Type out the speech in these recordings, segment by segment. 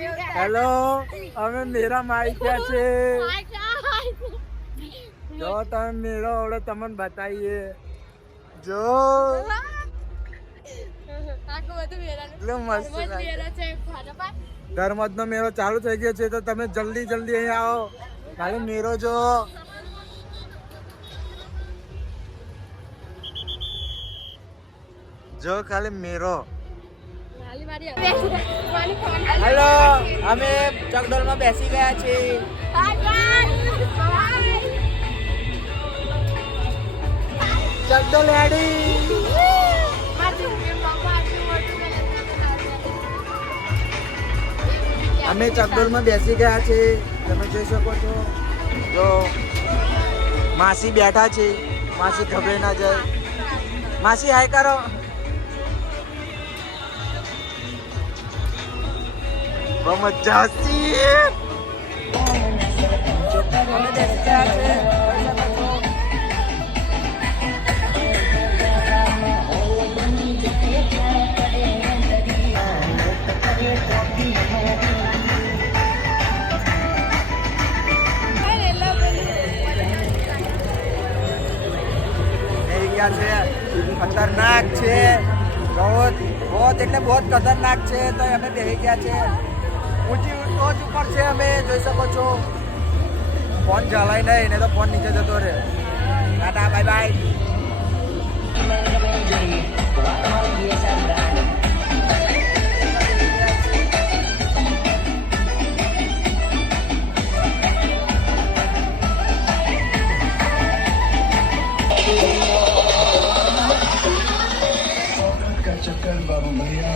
Hello, અમે મેરા માઈ ક્યાં છે? જો તમે મેળો આવડે તમને બતાવીએ. જો ધર્મજ નો મેળો ચાલુ થઈ ગયો છે, તો તમે જલ્દી જલ્દી અહીંયા આવો. ખાલી મેળો જો. જો ખાલી મેળો. હેલો, અમે ચકડોળ માં બેસી ગયા છીએ. ચકડોળ હેડી. અમે ચકડોળ માં બેસી ગયા છે. તમે જોઈ શકો છો. જો માસી બેઠા છે. માસી ગભરાઈ ના જાય. માસી હાય કરો. બહુ મજા આવતી. અમે બેસી ગયા છે. खतरनाक છે बहुत એટલે बहुत खतरनाक છે. તો અમે બેસી ગયા છે. ઊંચી ટોચ ઉપર છે. અમે જોઈ શકો છો. ફોન ચલાય નહીં, ને તો ફોન નીચે જતો રહે. Tata bye bye. चक्कर बाबू भैया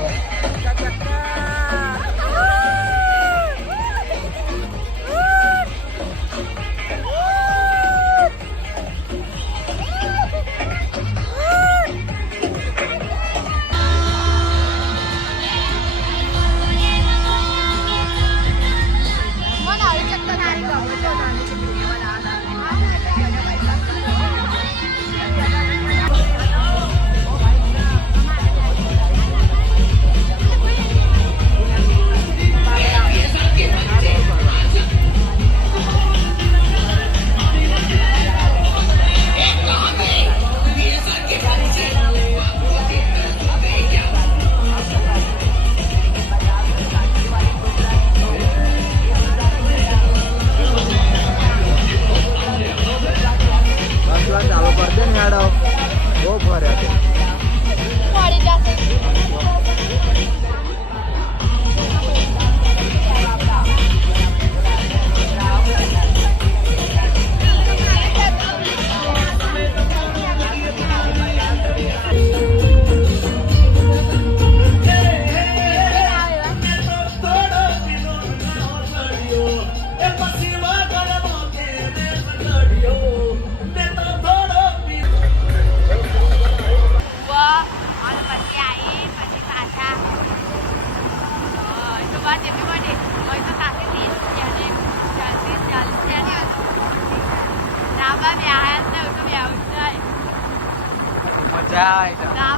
મજા આવે.